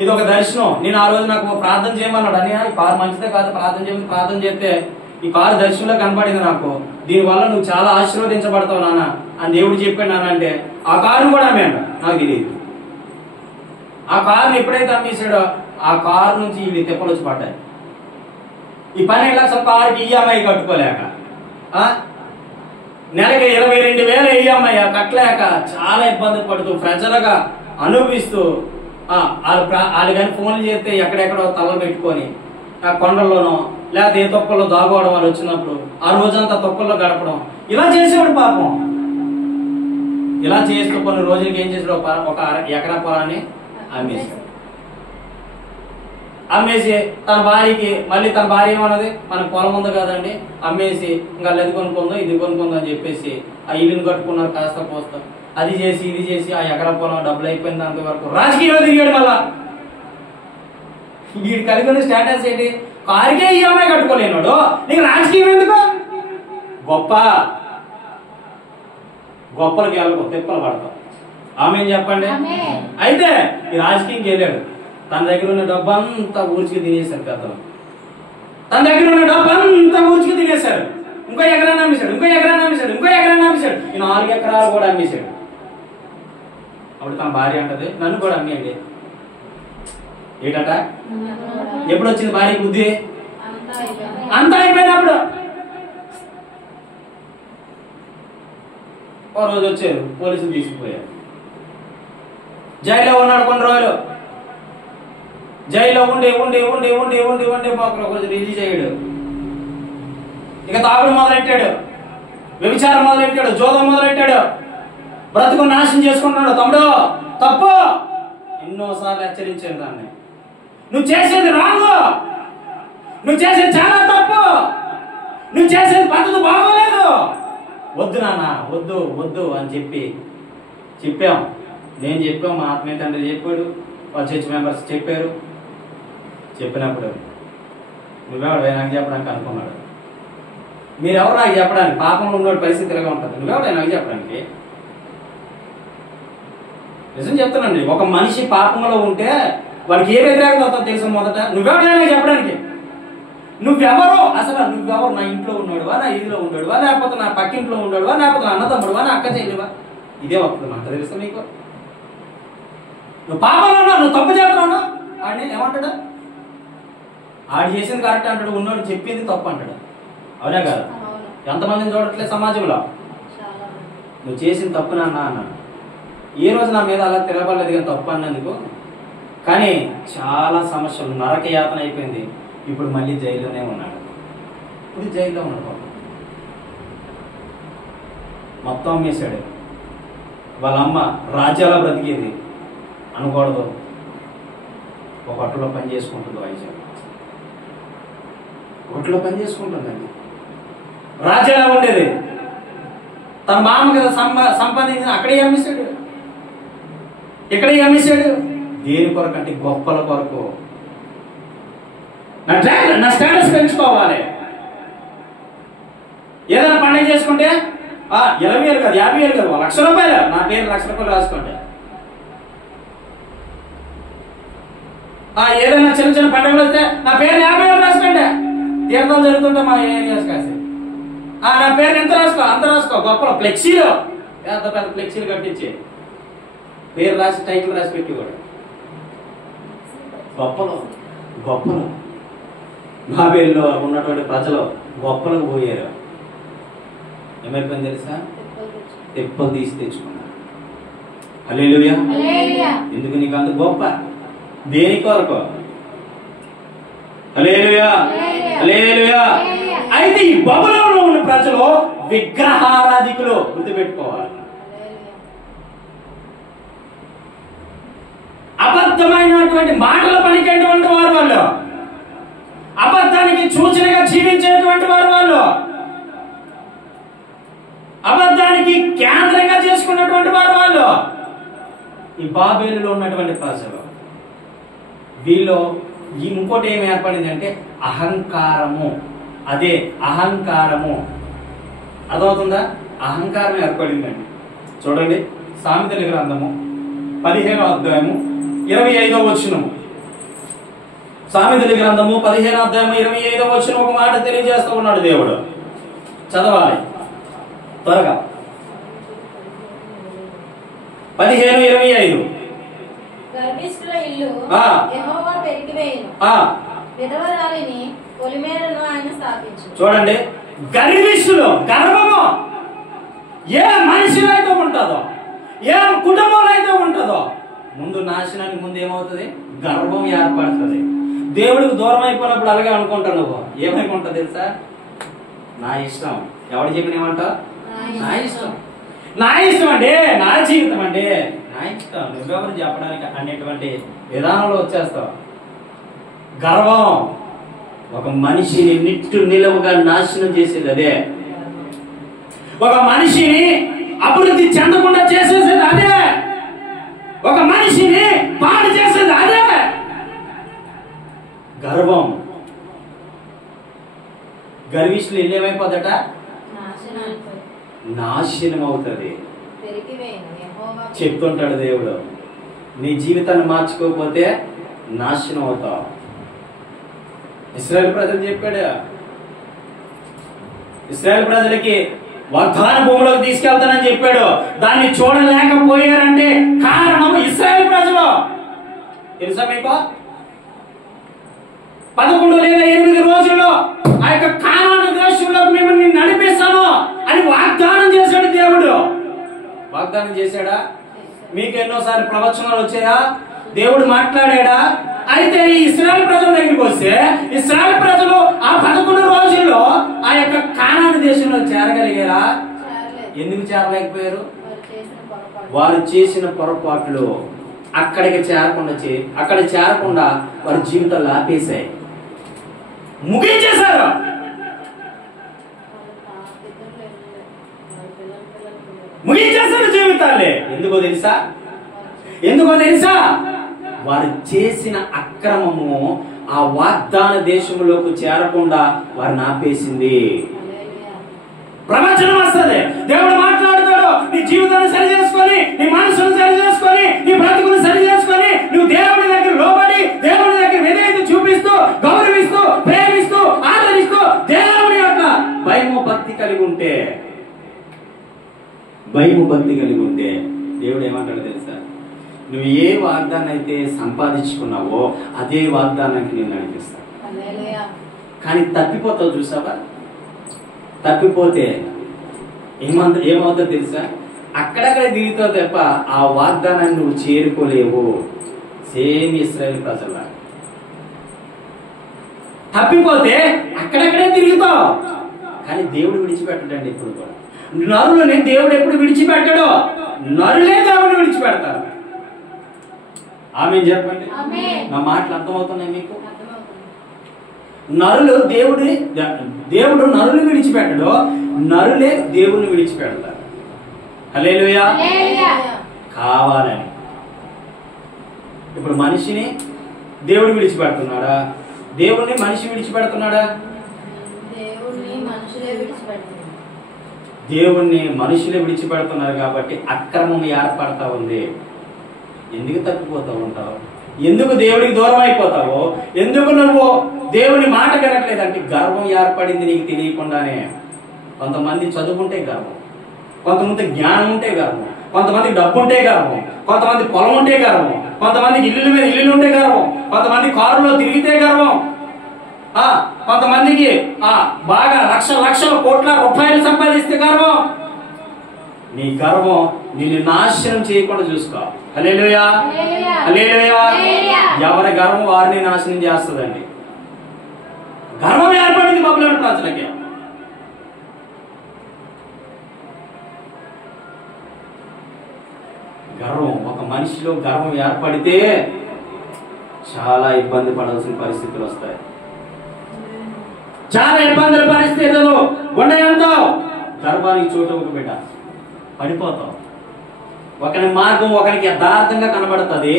ఇది ఒక దర్శనం. నేను ఆ రోజు నాకు ప్రార్థన చేయమన్నాడు. అని ఈ కారు మంచిదే కాదు, ప్రార్థన చేస్తే ఈ కారు దర్శనంలో కనపడింది నాకు, దీనివల్ల నువ్వు చాలా ఆశీర్వదించబడతావు నాన్న అని దేవుడు చెప్పాడు నాన్న. అంటే ఆ కారు కూడా అమ్మాడు, నాకు తెలియదు. ఆ కారుని ఎప్పుడైతే అమ్మేశాడో ఆ కారు నుంచి వీళ్ళు తిప్పలు వచ్చి పడ్డాయి. ఈ 12 లక్షల కారుకి ఈఎంఐ కట్టుకోలేక, నెలకి 22,000 ఈఎంఐ కట్టలేక చాలా ఇబ్బంది పడుతూ ప్రజలుగా అనుభవిస్తూ వాళ్ళు కానీ ఫోన్లు చేస్తే ఎక్కడెక్కడో తల పెట్టుకొని ఆ కొండల్లోనో లేకపోతే ఏ తొక్కల్లో దాగోవడం వాళ్ళు వచ్చినప్పుడు ఆ రోజంతా తొక్కల్లో గడపడం ఇలా చేసేవాడు పాపం. ఇలా చేస్తూ కొన్ని రోజులకి ఏం చేసాడు, ఒక ఎకరా పొలాన్ని అమ్మేసి తన భార్యకి, మళ్ళీ తన భార్య ఏమన్నది, మనకు పొలం ఉంది కదండి అమ్మేసి ఇంకా అది కొనుక్కుందో ఇది కొనుక్కుందో అని చెప్పేసి ఆ ఇల్లుని కట్టుకున్నారు కాస్త పోస్తా. అది చేసి ఇది చేసి ఆ ఎకరా పొలం డబ్బులు అయిపోయింది. అంతవరకు రాజకీయంలో తిరిగాడు. మళ్ళా వీడు కలిగి ఉన్న స్టేటస్ ఏంటి? కారుకే ఈఎంఐ కట్టుకోలేనాడు, నీకు రాజకీయం ఎందుకు? గొప్పలకి వెళ్ళకు, తిప్పలు పడతాం. ఆమె చెప్పండి. అయితే ఈ రాజకీయం చేయలేడు. తన దగ్గర ఉన్న డబ్బు అంతా ఊరికి తినేశారు పెద్దలు. తన దగ్గర ఉన్న డబ్బు అంతా ఊరికి తినేశారు. ఇంకో ఎకరాన్ని అమ్మేశాడు. ఈ 4 ఎకరాలు కూడా అమ్మేశాడు. అప్పుడు తన భార్య అంటది, నన్ను కూడా అమ్మేయండి. ఏంటట? ఎప్పుడు వచ్చింది భార్య బుద్ధి? అంతా అయిపోయినప్పుడు. ఓ రోజు వచ్చారు, పోలీసులు తీసుకుపోయారు. జైల్లో ఉన్నాడు కొన్ని రోజులు. జైల్లో ఉండి ఉండి ఉండి ఉండి ఉండి ఉండి మాకు కొంచెం రిలీజ్ అయ్యాడు. ఇక తాగుడు మొదలెట్టాడు, వ్యభిచారం మొదలెట్టాడు, జోదం మొదలెట్టాడు, బ్రతుకు నాశనం చేసుకుంటున్నాడు. తమ్ముడు తప్పు. ఎన్నోసార్లు హెచ్చరించాను దాన్ని, నువ్వు చేసేది రాంగు, నువ్వు చేసేది చాలా తప్పు, నువ్వు చేసేది పద్ధతి బాగోలేదు, వద్దు నాన్న వద్దు వద్దు అని చెప్పాం. నేను చెప్పాం, మా ఆత్మీయ తండ్రి చెప్పాడు, వాళ్ళ చర్చ్ మెంబర్స్ చెప్పారు. చెప్పినప్పుడు నువ్వెవడు నాకు చెప్పడానికి అనుకున్నాడు. మీరెవరు నాకు చెప్పడానికి? పాపంలో ఉన్న పరిస్థితి ఎలాగా ఉంటుంది? నువ్వెవడు నాకు చెప్పడానికి? నిజం చెప్తానండి, ఒక మనిషి పాపంలో ఉంటే వాడికి ఏ వ్యతిరేకత అవుతుందో తెలుసు. మొదట నువ్వెవడు నాకు చెప్పడానికి? నువ్వెవరో అసలు నువ్వెవరు? నా ఇంట్లో ఉన్నాడువా, నా ఇదిలో ఉన్నాడువా, లేకపోతే నా పక్కింట్లో ఉన్నాడువా, లేకపోతే నా అన్నతమ్ముడువా, నా అక్క చెల్లివా? ఇదే వస్తుంది అంట. తెలుసా మీకు? నువ్వు పాపంలో ఉన్నావు, నువ్వు తప్పు చేస్తున్నావు. ఆడిని ఏమంటాడు? ఆడు చేసింది కరెక్ట్ అంటాడు, ఉన్నాడు చెప్పింది తప్పు అంటాడు. అవునా కదా? ఎంతమందిని చూడట్లేదు సమాజంలో? నువ్వు చేసింది తప్పు నాన్న అన్నాడు. ఏ రోజు నా మీద అలా తిరగలేదు కానీ తప్పు అన్నందుకు. కానీ చాలా సమస్యలు, నరక యాతన అయిపోయింది. ఇప్పుడు మళ్ళీ జైల్లోనే ఉన్నాడు. ఇప్పుడు జైల్లో ఉన్నాడు పాపం. మొత్తం అమ్మేశాడు. వాళ్ళ అమ్మ రాజ్యాల బ్రతికేది అనకూడదు, ఒక హోటల్లో పని చేసుకుంటుంది. వైజాగ్ హోటల్లో పని చేసుకుంటుందండి. రాజ్యాలా ఉండేది. తన మామ కదా సంపాదించిన అక్కడే అమ్మేశాడు, ఇక్కడే అమ్మేశాడు. దేని కొరకు అంటే గొప్పల కొరకు. నా స్టేటస్ పెంచుకోవాలి. ఏదైనా పండుగ చేసుకుంటే 20,000 కాదు, 50,000 కాదు, ₹1,00,000. నా పేరు ₹1,00,000 రాసుకోండి. ఏదైనా చిన్న చిన్న పండుగలు వస్తే నా పేరు 50,000 రాసుకోండి. తీర్థం జరుగుతుంటే మా ఏరియాస్ కాసి నా పేరు ఎంత రాసుకో అంత రాసుకో. గొప్ప ఫ్లెక్సీలు, పెద్ద పెద్ద ఫ్లెక్సీలు కట్టించి పేరు రాసి టైటిల్ రాసి పెట్టి కూడా గొప్పలు గొప్పలు. బాబేల్లో ఉన్నటువంటి ప్రజలు గొప్పలకు పోయారు. ఏమైపోయింది తెలుసా? తెప్పలు తీసి తెచ్చుకున్నారు. హల్లెలూయా. ఎందుకు నీకు అంత గొప్ప? దేని కొరకు? హల్లెలూయా హల్లెలూయా. అయితే ఈ బబులోనులో ఉన్న ప్రజలు విగ్రహారాధికులు, గుర్తుపెట్టుకోవాలి. అబద్ధమైనటువంటి మాటలు పలికేటువంటి వారు వాళ్ళు, అబద్ధానికి సూచనగా జీవించేటువంటి వారు వాళ్ళు, అబద్ధానికి కేంద్రంగా చేసుకున్నటువంటి వారు వాళ్ళు. ఈ బాబేలులో ఉన్నటువంటి ప్రజలు, వీళ్ళు ఇంకోటి ఏమి ఏర్పడింది అంటే అహంకారము. అదే అహంకారము. అర్థమవుతుందా? అహంకారం ఏర్పడిందండి. చూడండి, సామెతల గ్రంథము 15వ అధ్యాయము 25వ వచనం. సామెతల గ్రంథము 15వ అధ్యాయము 25వ వచనం ఒక మాట తెలియజేస్తూ ఉన్నాడు దేవుడు. చదవాలి త్వరగా. 15:25. గర్విష్ఠుల ఇల్లు యెహోవా పెరికివేయును, విధవరాలిని పొలిమేరను ఆయన స్థాపించును. చూడండి, గర్విష్ఠులు, గర్వము ఏ మనిషిలో అయితే ఉంటుందో, ఏ కుటుంబంలో అయితే ఉంటుందో, ముందు నాశనానికి ముందు ఏమవుతుంది? గర్వం ఏర్పడుతుంది. దేవుడికి దూరం అయిపోయినప్పుడు అలాగే అనుకుంటావు నువ్వు. ఏమైపోంటావు తెలుసా? నా ఇష్టం. ఎవడు చెప్పిన ఏమంటావు? నా ఇష్టం. నా ఇష్టం అంటే నా జీవితం అంటే నా ఇష్టం, నువ్వెవరు చెప్పడానికి అనేటువంటి విధానంలో వచ్చేస్తావు. గర్వం ఒక మనిషిని నిట్టు నిలువుగా నాశనం చేసేది అదే. ఒక మనిషిని అభివృద్ధి చెందకుండా చేసేసేది అదే. ఒక మనిషిని పాడు చేసేది అదే గర్వం. గర్విష్ఠులు ఇల్లు ఏమైపోదట? నాశనం అవుతుంది. చెప్తుంటాడు దేవుడు, నీ జీవితాన్ని మార్చుకోకపోతే నాశనం అవుతావు. ఇశ్రాయేలు ప్రజలు చెప్పాడు, ఇశ్రాయేలు ప్రజలకి వాగ్దాన భూమిలోకి తీసుకెళ్తానని చెప్పాడు. దాన్ని చూడలేకపోయారంటే కారణం తెలుసా మీకు? 11 లేదా 8 రోజుల్లో ఆ యొక్క కానాను దేశంలోకి మిమ్మల్ని నడిపిస్తాను అని వాగ్దానం చేశాడు దేవుడు. వాగ్దానం చేశాడా? మీకు ఎన్నోసార్లు ప్రవచనాలు వచ్చాయా? దేవుడు మాట్లాడాడా? అయితే ఈ ఇశ్రాయేలు ప్రజల దగ్గరికి వస్తే ఇశ్రాయేలు ప్రజలు ఆ 11 రోజుల్లో ఆ యొక్క కానాను దేశంలో చేరగలిగారా? ఎందుకు చేరలేకపోయారు? వారు చేసిన పొరపాట్లు అక్కడ చేరకుండా వారి జీవితాలు ఆపేశాయి, ముగించేశారు. ముగించేశారు జీవితాలే. ఎందుకో తెలుసా? వారు చేసిన అక్రమము ఆ వాగ్దాన దేశంలోకి చేరకుండా వారిని ఆపేసింది. ప్రవచనం వస్తుంది, దేవుడు మాట్లాడతాడు. నీ జీవితాన్ని సరి చేసుకొని, నీ మనసును సరి చేసుకొని, నీ బ్రతుకును సరి చేసుకొని, నువ్వు దేవుడి దగ్గర లోబడి, దేవుడి దగ్గర విధేయత చూపిస్తూ, గౌరవిస్తూ, ప్రేమిస్తూ, ఆదరిస్తూ, దేవుడి యొక్క భయము భక్తి కలిగి ఉంటే దేవుడు ఏమంటాడు తెలుసా? నువ్వు ఏ వాగ్దానం అయితే సంపాదించుకున్నావో అదే వాగ్దానానికి నేను నడిపిస్తాను. కానీ తప్పిపోతావు చూసావా? తప్పిపోతే ఏమవుతుందో తెలుసా? అక్కడక్కడ దిగుతావు తప్ప ఆ వాగ్దానాన్ని నువ్వు చేరుకోలేవు. సేమ్ ఇశ్రాయేలు ప్రజల తప్పిపోతే అక్కడక్కడే తిరుగుతావు, కానీ దేవుడు విడిచిపెట్టడండి ఎప్పుడు కూడా. నరులని దేవుడు ఎప్పుడు విడిచిపెట్టడో, నరులే దేవుడు విడిచిపెడతారు. ఆమేన్ చెప్పండి. నా మాటలు అర్థమవుతున్నాయి మీకు? దేవుడు నరులు విడిచిపెట్టడు, నరులే దేవుని విడిచిపెడతారు. హల్లెలూయా. కావాలని. ఇప్పుడు మనిషిని దేవుడు విడిచిపెడుతున్నాడా? దేవుణ్ణి మనిషి విడిచిపెడుతున్నాడా? దేవుణ్ణి మనుషులే విడిచిపెడుతున్నారు కాబట్టి అక్రమం ఏర్పడతా ఉంది. ఎందుకు తప్పిపోతూ ఉంటావు? ఎందుకు దేవుడికి దూరం అయిపోతావో? ఎందుకు నువ్వు దేవుని మాట వినట్లేదంటే గర్వం ఏర్పడింది నీకు తెలియకుండానే. కొంతమంది చదువుకుంటే గర్వం, కొంతమంది జ్ఞానం ఉంటే గర్వం, కొంతమంది డబ్బు ఉంటే గర్వం, కొంతమంది పొలం ఉంటే గర్వం, కొంతమందికి ఇల్లు మీద ఇల్లు ఉంటే గర్వం, కొంతమంది కారులో తిరిగితే గర్వం, కొంతమందికి బాగా లక్షల కోట్ల రూపాయలు సంపాదిస్తే గర్వం. నీ గర్వం నిన్ను నాశనం చేయకుండా చూసుకో. హల్లెలూయా. ఎవరి గర్వం వారిని నాశనం చేస్తుందండి. గర్వం ఏర్పడింది బబులోను ప్రజలకి. గర్వం, ఒక మనిషిలో గర్వం ఏర్పడితే చాలా ఇబ్బంది పడాల్సిన పరిస్థితులు వస్తాయి. చాలా ఇబ్బందుల పరిస్థితులు ఉన్నాయంటావు. గర్వానికి చోటు ఒక బిడ్డ పడిపోతావు. ఒకరి మార్గం ఒకరికి యథార్థంగా కనబడుతుంది.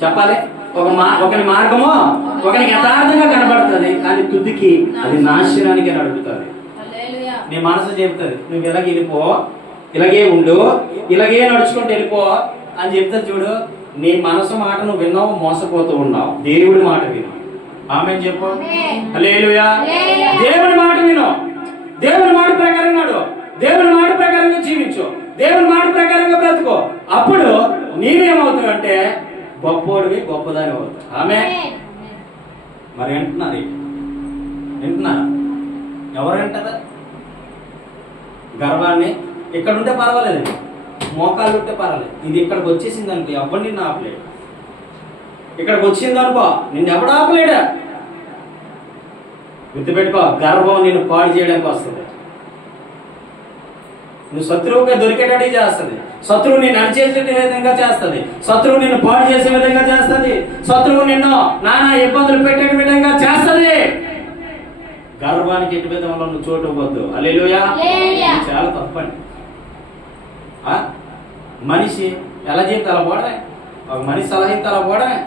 చెప్పాలి, ఒకరి మార్గము ఒకరికి యథార్థంగా కనబడుతుంది, కానీ తుదికి అది నాశనానికి నడుపుతుంది. నీ మనసు చెప్తుంది, నువ్వు ఇలాగే వెళ్ళిపో, ఇలాగే ఉండు, ఇలాగే నడుచుకుంటూ వెళ్ళిపో అని చెప్తా చూడు. నీ మనసు మాట నువ్వు విన్నావు, మోసపోతూ ఉన్నావు. దేవుడి మాట విను. ఆమేన్ చెప్పు. హల్లెలూయా. దేవుడి మాట విను, దేవుడి మాట ప్రకారం నడు, దేవుడి మాట ప్రకారంగా జీవించు, దేవుడి మాట ప్రకారంగా బ్రతుకో. అప్పుడు నీవేమవుతావు అంటే గొప్పోడివి, గొప్పదాని అవుతావు. ఆమేన్. మరి వింటున్నారు? ఎవరు వింటారా? గర్వాన్ని ఇక్కడ ఉంటే పర్వాలేదండి, మోకాళ్ళు ఉంటే పర్వాలేదు. ఇది ఇక్కడికి వచ్చేసింది అనుకో, ఎవరు నిన్ను ఆపలేడు. ఇక్కడికి వచ్చింది అనుకో, నిన్ను ఎవడు ఆపలేడా? గుర్తుపెట్టుకో, గర్వం నిన్ను పాడు చేయడానికి వస్తుంది. నువ్వు శత్రువుగా దొరికేటట్టు చేస్తుంది, శత్రువు నిన్ను అణిచేసే విధంగా చేస్తుంది, శత్రువు నిన్ను పాడు చేసే విధంగా చేస్తుంది, శత్రువు నిన్ను నానా ఇబ్బందులు పెట్టే విధంగా చేస్తుంది. గర్వానికి ఎటు విధంలో నువ్వు చోటు ఇవ్వద్దు. హల్లెలూయా. చాలా తప్పండి. మనిషి ఎలా చెప్తే అలా పోవడమే, ఒక మనిషి సలహా ఇస్తే అలా పోవడమే.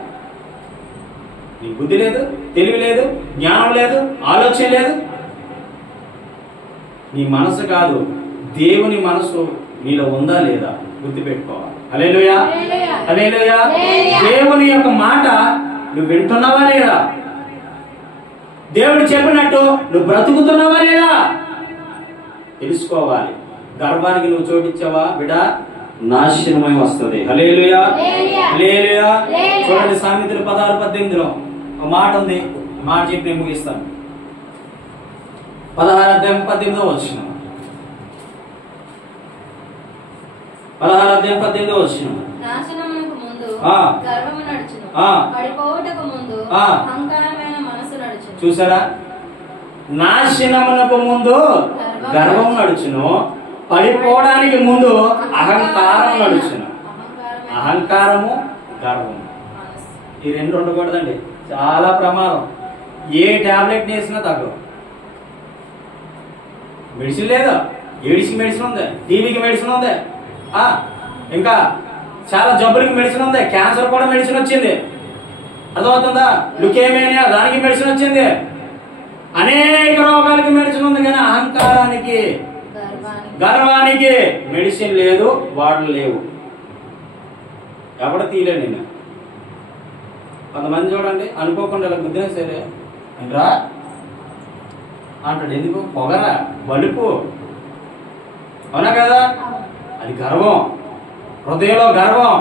నీ బుద్ధి లేదు, తెలివి లేదు, జ్ఞానం లేదు, ఆలోచన లేదు. నీ మనసు కాదు, దేవుని మనసు నీలో ఉందా లేదా గుర్తుపెట్టుకోవాలి. హల్లెలూయా. హల్లెలూయా. దేవుని యొక్క మాట నువ్వు వింటున్నావా లేదా? దేవుడు చెప్పినట్టు నువ్వు బ్రతుకుతున్నావా లేదా తెలుసుకోవాలి. గర్వానికి నువ్వు చోటిచ్చావా బిడ్డ? నాశనమై వస్తుంది. హల్లెలూయా హల్లెలూయా. చూడండి సామెతలు 16:18 ఒక మాట ఉంది. మాట చెప్పి నేను ముగిస్తాను. 16:18 వచ్చిన 16:18 నాశనమునకు ముందు గర్వము నడుచును, పడిపోవుటకు ముందు అహంకారమైన మనసు నడుచును. చూసారా? నాశనమునకు ముందు గర్వం నడుచును, పడిపోవడానికి ముందు అహంకారం నడుచును. అహంకారము, గర్వము ఈ రెండు ఉండకూడదండి. చాలా ప్రమాదం. ఏ టాబ్లెట్ వేసినా తగ్గవు. మెడిసిన్ లేదా? ఏడిసి మెడిసిన్ ఉంది, టీవీకి మెడిసిన్ ఉంది, ఇంకా చాలా జబ్బులకి మెడిసిన్ ఉంది. క్యాన్సర్ కూడా మెడిసిన్ వచ్చింది. అర్థమవుతుందా? లుకేమియా దానికి మెడిసిన్ వచ్చింది. అనేక రోగాలకి మెడిసిన్ ఉంది. కానీ అహంకారానికి, గర్వానికి మెడిసిన్ లేదు, వాడలు లేవు. ఎవడ తీయలే. నేను కొంతమంది చూడండి అనుకోకుండా ఇలా గుద్దినా సరే అంటరా అంటాడు. ఎందుకు? పొగరా, బలుపు. అవునా కదా? అది గర్వం, హృదయంలో గర్వం.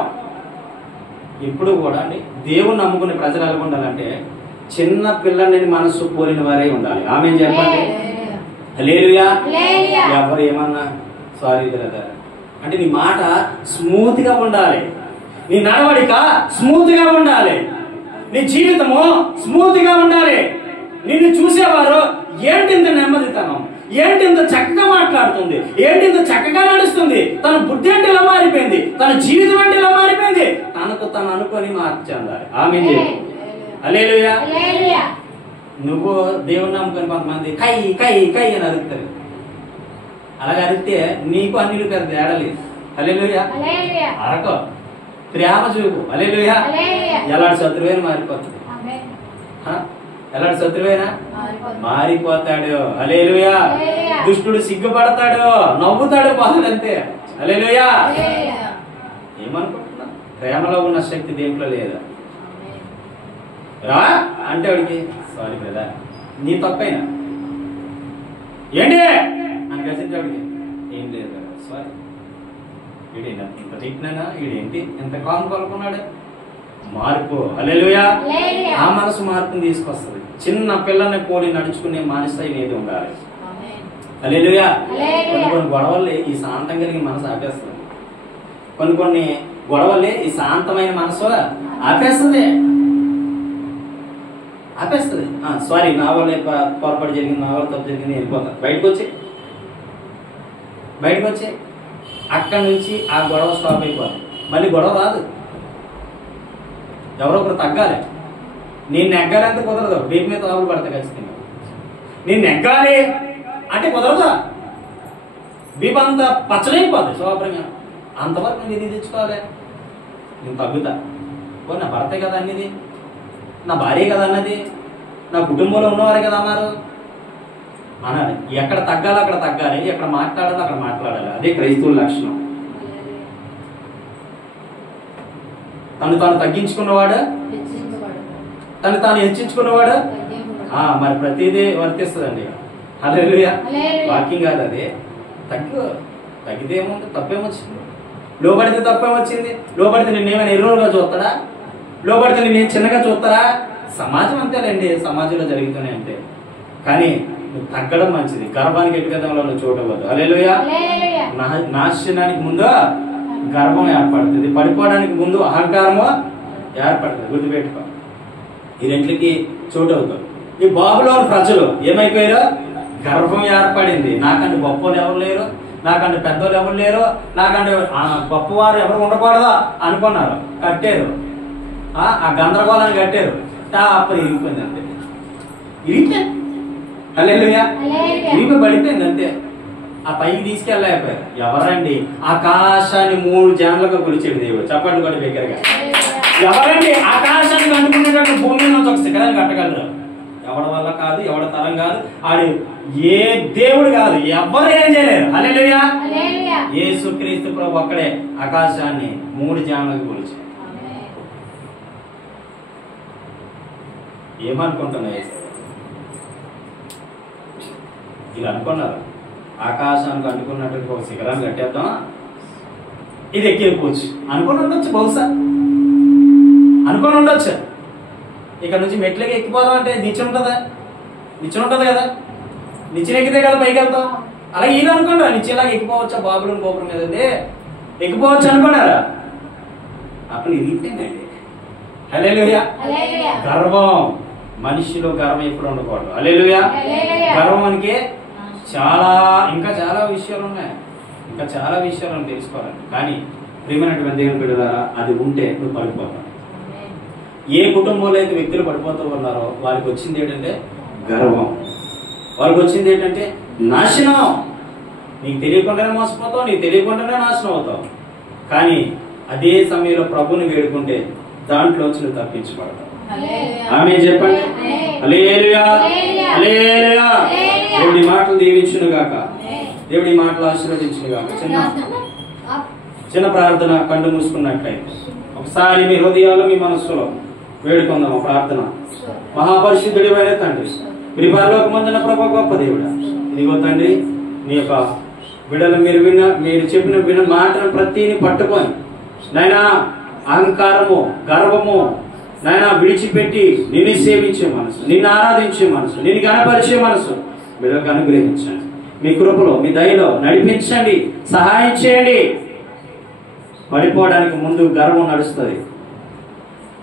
ఇప్పుడు కూడా అండి దేవుని నమ్ముకునే ప్రజలు ఎలా ఉండాలంటే చిన్న పిల్లల్ని మనసు పోలిన వారే ఉండాలి. ఆమె చెప్పండి. హల్లెలూయా. ఎవరు ఏమన్నా సారీ బ్రదర్ అంటే నీ మాట స్మూత్ గా ఉండాలి, నీ నడవడిక స్మూత్ గా ఉండాలి, నీ జీవితము స్మూత్ గా ఉండాలి. నిన్ను చూసేవారు ఏంటి ఇంత నెమ్మదితనం, ఏంటి ఇంత చక్కగా మాట్లాడుతుంది, ఏంటి ఇంత చక్కగా నడుస్తుంది, తన బుద్ధి అంటే ఇలా మారిపోయింది, తన జీవితం అంటే ఇలా మారిపోయింది, తనకు తను అనుకొని మార్పు చెందాలి. ఆమేన్. హల్లెలూయా. నువ్వు దేవుని నమ్ముకొని కొంతమంది కై కై కై అని అరుస్తారు. అలాగే అరిస్తే నీకు అన్నిలు పెద్ద తేడలేదు. హల్లెలూయా. అరకో ప్రేమ చూపు. హల్లెలూయా. ఎలాంటి శత్రువైనా మారిపోతుంది. ఎలాంటి శత్రువైనా మారిపోతాడు. హల్లెలూయా. దుష్టుడు సిగ్గుపడతాడు, నవ్వుతాడు, పోతాడంతే. హల్లెలూయా. ఏమనుకుంటున్నా? ప్రేమలో ఉన్న శక్తి దేంట్లో లేదా? రా అంటే వాడికి సారీ కదా నీ తప్పైనా ఏంటి అని కలిసేవాడికి ఏం లేదు కదా సారీ. వీడేనా ఇంత తిట్టినా, వీడేంటి ఎంత కాను కొనుక్కున్నాడు? మార్పు. హల్లెలూయా. ఆ మనసు మార్పుని తీసుకొస్తుంది. చిన్న పిల్లల్ని పోలి నడుచుకునే మనసు ఏది ఉండాలి. హల్లెలూయా. కొన్ని గొడవల్ని ఈ శాంతం కలిగిన మనసు ఆపేస్తుంది. కొన్ని గొడవల్ని ఈ శాంతమైన మనసు ఆపేస్తుంది. సారీ నా వల్ల పొరపాటు జరిగింది, నా వల్ల తప్పు జరిగింది, వెళ్ళిపోతాను. బయటకు వచ్చి అక్కడి నుంచి ఆ గొడవ స్టాప్ అయిపోతుంది. మళ్ళీ గొడవ రాదు. ఎవరో ఒకరు తగ్గాలి. నేను నెగ్గాలంటే కుదరదు. బీపీ మీద తాగులు పడతాయి ఖచ్చితంగా. నేను నెగ్గాలి అంటే కుదరదా? బీపీ అంతా పచ్చడైపోతుంది శుభ్రంగా. అంతవరకు నేను ఇది తెచ్చుకోవాలి. నేను తగ్గుతా. నా భర్తే కదా అన్నది, నా భార్య కదా అన్నది, నా కుటుంబంలో ఉన్నవారే కదా అన్నారు అనాలి. ఎక్కడ తగ్గాలో అక్కడ తగ్గాలి, ఎక్కడ మాట్లాడాలో అక్కడ మాట్లాడాలి. అదే క్రైస్తవుల లక్షణం. తను తాను తగ్గించుకున్నవాడు, తను తాను హెచ్చించుకున్నవాడు. మరి ప్రతిదీ వర్తిస్తుందండి. హల్లెలూయా. వాకింగ్ కాదు అది. తగ్గితే ఏముంది? తప్పేమొచ్చింది? లోబడితే తప్పేమొచ్చింది? లోబడితే నేనేమైనా ఎరువులుగా చూస్తాడా? లోబడితే నేను చిన్నగా చూస్తారా? సమాజం అంతేలేండి, సమాజంలో జరుగుతూనే అంటే. కానీ నువ్వు తగ్గడం మంచిది. గర్భానికి ఎటుకదంలో నువ్వు చూడవద్దు. హల్లెలూయా. నాశనానికి ముందు గర్వం ఏర్పడుతుంది, పడిపోవడానికి ముందు అహంకారము ఏర్పడుతుంది. గుర్తుపెట్టుకో. ఈ రెంట్లకి చోటు అవుతారు. ఈ బాబులోని ప్రజలు ఏమైపోయారు? గర్వం ఏర్పడింది. నాకంటే గొప్పలు ఎవరు లేరు, నాకంటే పెద్దోళ్ళు ఎవరు లేరు, నాకంటే గొప్పవారు ఎవరు ఉండకూడదా అనుకున్నారు. కట్టారు. ఆ గందరగోళాన్ని కట్టారు. అప్పుడు ఇరిగిపోయింది అంతే. ఇరిగిపోయింది. హల్లెలూయా. ఇరిగి పడిపోయింది అంతే. ఆ పైకి తీసుకెళ్ళలేకపోయారు. ఎవరండి ఆకాశాన్ని 3 జన్మలుగా కొలిచాడు దేవుడు? చెప్పండి కూడా దగ్గరగా. ఎవరండి ఆకాశాన్ని అనుకునేటట్టు భూమి నుంచి ఒక శిఖరాన్ని కట్టగలరు? ఎవడి వల్ల కాదు, ఎవడి తరం కాదు, ఆడు ఏ దేవుడు కాదు, ఎవరు ఏం చేయలేరు. హల్లెలూయా. యేసుక్రీస్తు ప్రభు ఒక్కడే ఆకాశాన్ని 3 జన్మలుగా కొలిచాడు. ఏమనుకుంటున్నా? ఇలా అనుకున్నారు. ఆకాశానికి అనుకున్నట్టు ఒక శిఖరాన్ని కట్టేద్దాం, ఇది ఎక్కిపోవచ్చు అనుకుని ఉండొచ్చు, బహుశా అనుకుని ఉండొచ్చు. ఇక్కడ నుంచి మెట్లకి ఎక్కిపోదాం అంటే నిచ్చెన ఉంటుందా? నిచ్చెన ఉంటుంది కదా, నిచ్చెన ఎక్కితే కదా పైకి వెళ్తాం. అలాగే ఈయన అనుకున్నారా నిచ్చెనలాగా ఎక్కిపోవచ్చా బాబులోని గోపురం కదండి, ఎక్కిపోవచ్చు అనుకున్నారా? అప్పుడు ఇరిగిపోయిందండి. హల్లెలూయా. గర్వం, మనిషిలో గర్వం ఎప్పుడు ఉండకూడదు. హల్లెలూయా. గర్వానికి ఇంకా చాలా విషయాలు ఉన్నాయి, ఇంకా చాలా విషయాలను తెలుసుకోవాలండి. కానీ ప్రియమైనటువంటి దేవుని బిడ్డలారా, అది ఉంటే నువ్వు పడిపోతావు. ఏ కుటుంబంలో అయితే వ్యక్తులు పడిపోతూ ఉన్నారో వారికి వచ్చింది ఏంటంటే గర్వం, వారికి వచ్చింది ఏంటంటే నాశనం. నీకు తెలియకుండానే మోసపోతావు, నీకు తెలియకుండానే నాశనం అవుతావు. కానీ అదే సమయంలో ప్రభుని వేడుకుంటే దాంట్లోంచి నువ్వు తప్పించబడతావు. ఆమె చెప్పండి. హల్లెలూయా, హల్లెలూయా. దేవుడి మాటలు దీవించును గాక, దేవుడి మాటలు ఆశీర్వదించును గాక. చిన్న ప్రార్థన, కళ్ళు మూసుకున్నట్లయితే ఒకసారి మీ హృదయాలు మీ మనస్సులో వేడుకుందాం ప్రార్థన. మహాపరిశుద్ధుడివైన తండ్రి, మీ పరలోకమందున ప్రభు గొప్ప దేవుడా, ఇదిగో తండ్రి నీ యొక్క బిడ్డలు మీరు చెప్పిన మాటను ప్రతిని పట్టుకొని నాయనా అహంకారము గర్వము నాయనా విడిచిపెట్టి నిన్ను సేవించే మనసు, నిన్ను ఆరాధించే మనసు, నిన్ను గణపరిచే మనసు బిడ్డలకు అనుగ్రహించండి. మీ కృపలో మీ దయలో నడిపించండి, సహాయం చేయండి. పడిపోవడానికి ముందు గర్వం నడుస్తుంది.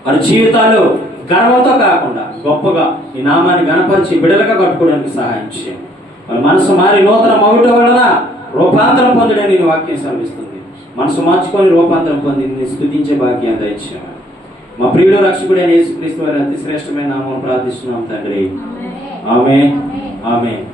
వారి జీవితాలు గర్వంతో కాకుండా గొప్పగా ఈ నామాన్ని గణపరిచి బిడలుగా కట్టుకోవడానికి సహాయం చేయండి. వాళ్ళ మనసు మారి నూతన మగుట వలన రూపాంతరం పొందడానికి నేను వాక్యం శ్రమిస్తుంది. మనసు మార్చుకొని రూపాంతరం పొంది నిన్ను స్తుతించే భాగ్యాన్ని దయచేయమని మా ప్రియుడు రక్షకుడైన యేసుక్రీస్తు వారి అతి శ్రేష్టమైన నామం ప్రార్థిస్తున్నాం తండ్రి. ఆమేన్, ఆమేన్.